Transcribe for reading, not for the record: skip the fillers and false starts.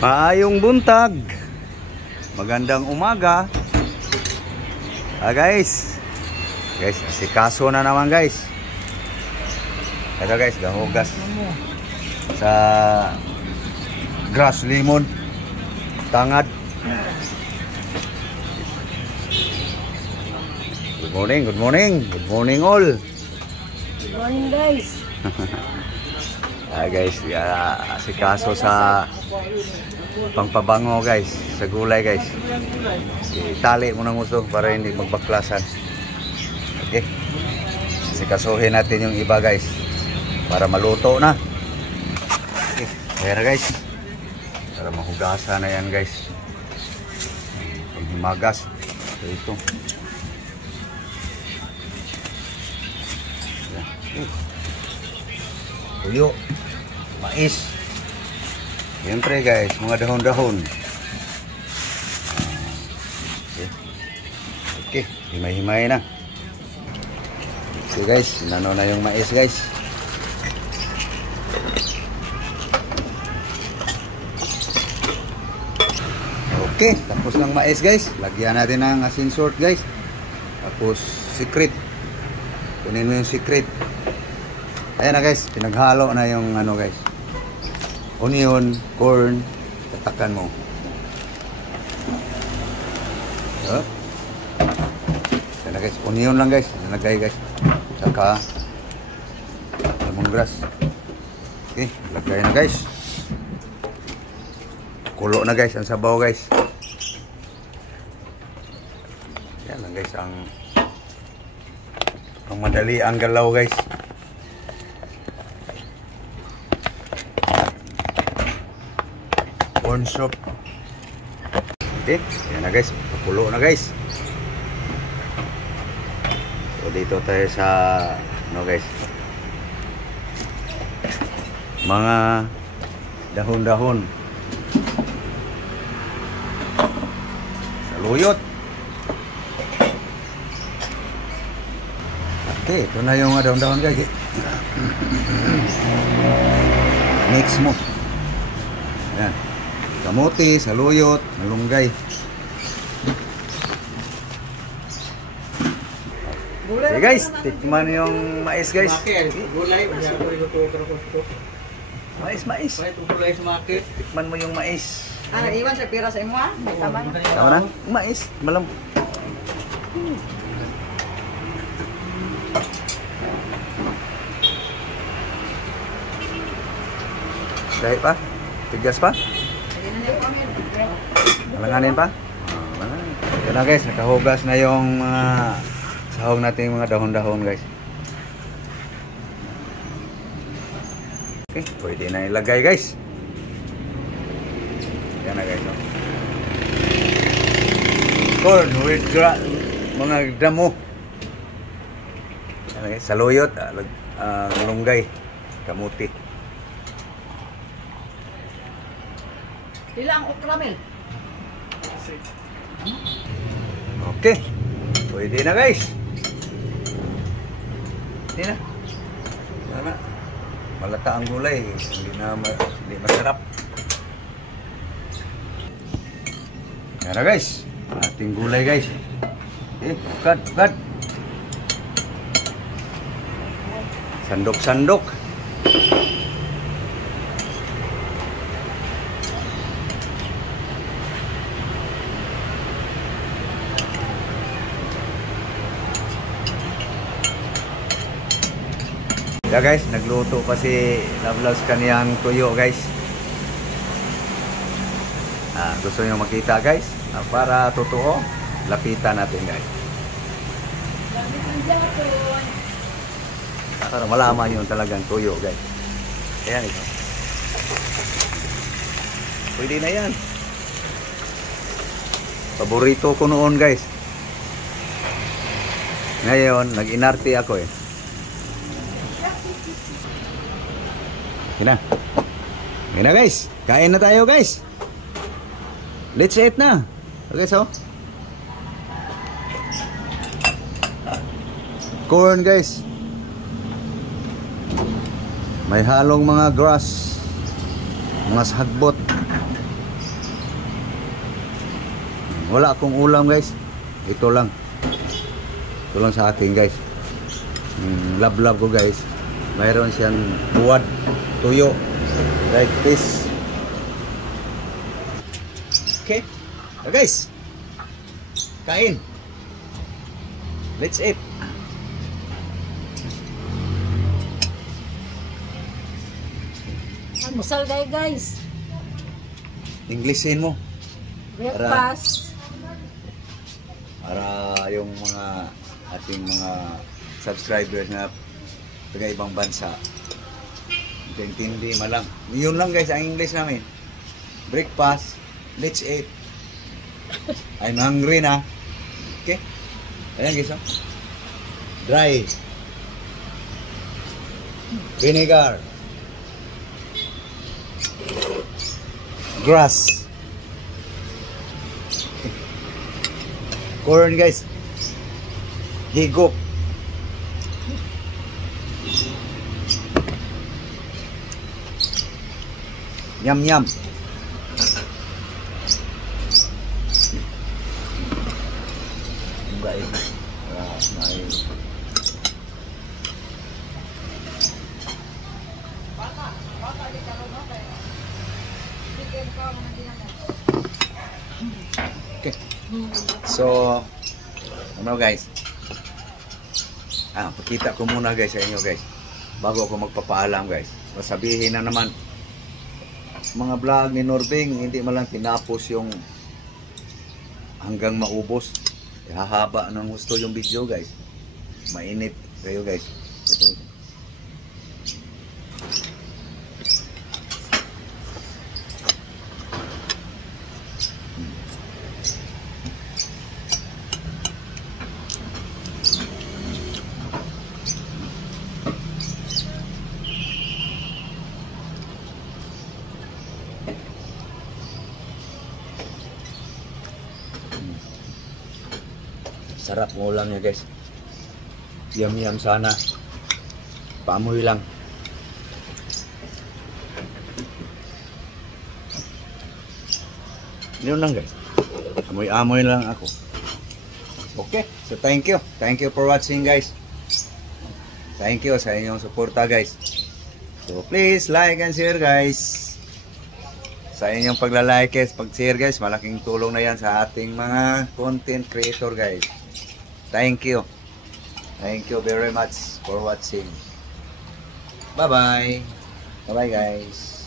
Maayong buntag. Magandang umaga. Guys. Guys, asikaso na naman guys. Ito guys, gahugas sa grass lemon. Tangad. Good morning, good morning. Good morning all. Good morning guys. Guys, asikaso sa pangpabango guys, sa gulay guys. Itali mo ng gusto para hindi magbaklasan. Okay. Asikasuhin natin yung iba guys para maluto na. Okay. Kaya na guys. Para mahugasan na yan guys. Panghimagas. Ito. Tuyo. Mais. Siyempre guys, mga dahon-dahon. Okay, himay-himay na. Okay guys, sinano na yung mais guys. Okay, tapos ng mais guys. Lagyan natin ng asin salt guys. Tapos secret. Kunin mo yung secret. Ayan na guys, pinaghalo na yung ano guys. Onion, corn, tatakan mo. So, ayan na guys, onion lang guys. Nalagay guys. Saka lemongrass. Okay, lagay na guys. Kulo na guys ang sabaw guys. Yan lang guys ang madali ang galaw guys. Corn soup. Okay, yan na guys, pakulo na guys. So dito tayo sa ano guys, mga dahon-dahon. Saluyot. Okay, ito na yung dahon-dahon guys. Mix mo. Yan. Kamote, saluyot, malunggay. Okay guys, tikman yung mais guys. Gulay, Mais. gulay sa market. Tikman mo yung mais. Iwan sa pira sa imo ha? Tama na. Tama na? Mais, malam. Dahil pa? Tigas pa? Malanganin pa? Ito na guys, nakahugas na yung mga sahog natin, mga dahon-dahon guys. Okay, pwede na ilagay guys. Yan na guys. Corn with mga damo. Yan na guys, saluyot, lunggay, kamuti. Ilang okramel? Okay. Pwede na guys. Hindi na. Wala. Malata ang gulay. Hindi masarap. Yan na guys. Ating gulay guys. Okay. Bukad. Sandok. Yeah guys, nagluto pa si Loveless kaniyang tuyo guys. Gusto nyo makita guys? Para totoo, lapitan natin guys. Para malaman yun talagang tuyo guys. Ayan ito. Pwede na yan. Paborito ko noon guys. Ngayon, nag-inarte ako eh. Yan na guys. Kain na tayo guys. Let's eat na. Okay so. Corn guys. May halong mga grass. Mga sagbot. Wala akong ulam guys. Ito lang. Ito lang sa akin guys. Love ko guys. Mayroon siyang buwad, tuyo, like this. Okay. So guys. Kain. Let's eat. Almusal kayo guys. Englishin mo. Breakfast. Para yung mga ating mga subscribers na taga ibang bansa intindi malang. Yun lang guys ang English namin. Breakfast. Let's eat. I'm hungry na. Okay? Ayan guys. Oh. Dry. Vinegar. Grass. Corn guys. Higop. Yum yum. Enggak ini. Okay. So, ano guys? Pakita ko muna guys sa inyo guys. Bago ako magpapaalam guys. Sabihin na naman mga vlog ni Norbing, hindi man lang tinapos yung hanggang maubos. Hahaba ng gusto yung video guys. Mainit kayo guys. Ito. Sarap ng ulam niya guys. Yum yum sana. Paamoy lang. Yun lang guys. Amoy-amoy lang ako. Okay. So thank you. Thank you for watching guys. Thank you sa inyong suporta guys. So please like and share guys. Sa inyong pagla-like guys, pag-share guys, malaking tulong na yan sa ating mga content creator guys. Thank you. Thank you very much for watching. Bye-bye. Bye-bye guys.